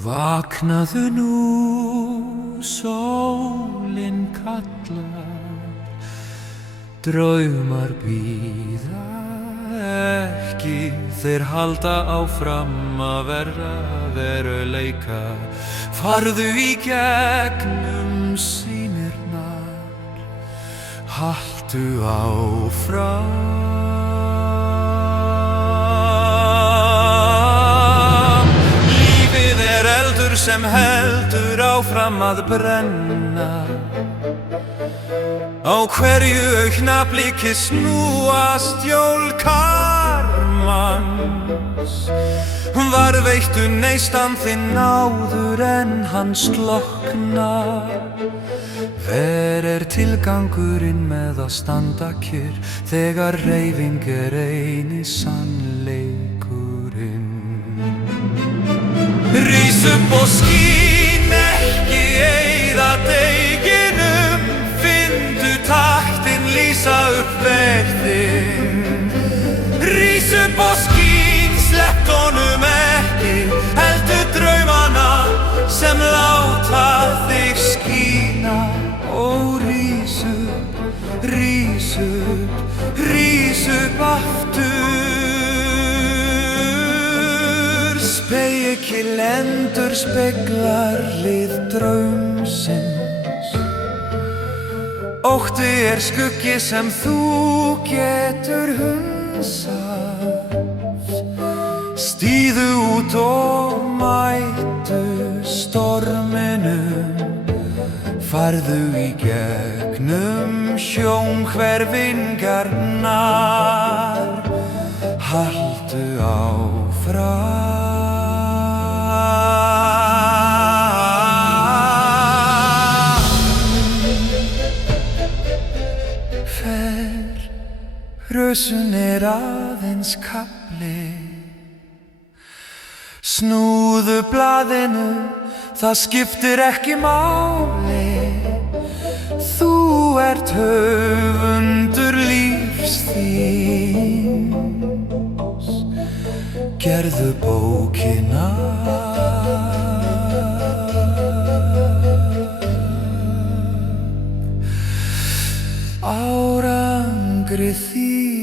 Vaknaðu nú, sólin kallar, draumar bíða ekki, þeir halda áfram að verða veruleika. Farðu í gegnum sýnirnar, haltu áfram. Sem heldur áfram að brenna, á hverju augnabliki snúast hjól karmans. Varðveittu neistan þinn áður en hann slokknar. Hver tilgangurinn með að standa kyrr þegar hreyfing eini sannleikurinn? Rís upp og skín, ekki eyða deginum, finndu taktinn, lýsa upp verðinn. Rís upp og skín, sleppt honum ekki, heldu draumana sem láta þig skína. Ó, rís upp, rís upp, rís upp aftur. Spegill endurspeglar hlið draumsins. Ótti skuggi sem þú getur hunsað. Stíðu út og mættu storminum. Farðu í gegnum sjónhverfingarnar. Haltu áfram. Rösun aðeins kafli. Snúðu blaðinu, það skiptir ekki máli. Þú ert höfundur lífs þíns. Gerðu bókina. Árangri þínu.